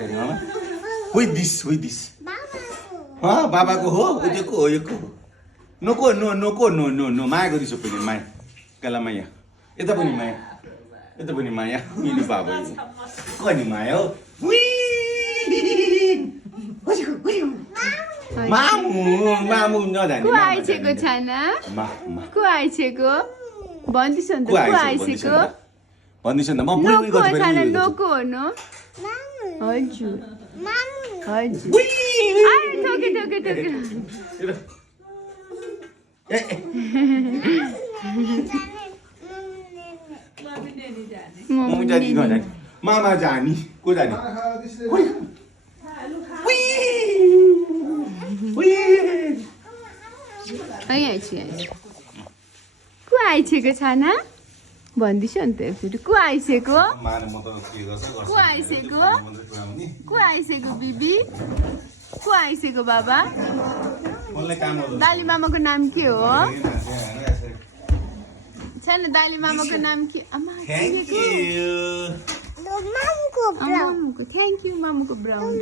Daddy Mama. With this. हाँ बाबा को हो यो को नो माया गरिसो पनि माया कला माया यता पनि माया मिली बाबा कनि माया हो मामु नजाने को आइछेको छैन को आइछेको भन्दिस् नि त को आइछेको भन्दिस् नि त म नो को छैन नो को हो नो हजुर हजुर आइ टोके मम्मी जानी कहाँ जाने मामा जानी को जाने को आइछेको छैन भन्दिस् नि त फेरि को आइछेको को आइछेको बिबी को आइछेको बाबा दाली मामाको नाम के हो छैन दाली मामाको नाम के थ्याङ्क यू थ्याङ्क यू मामुको ब्राउन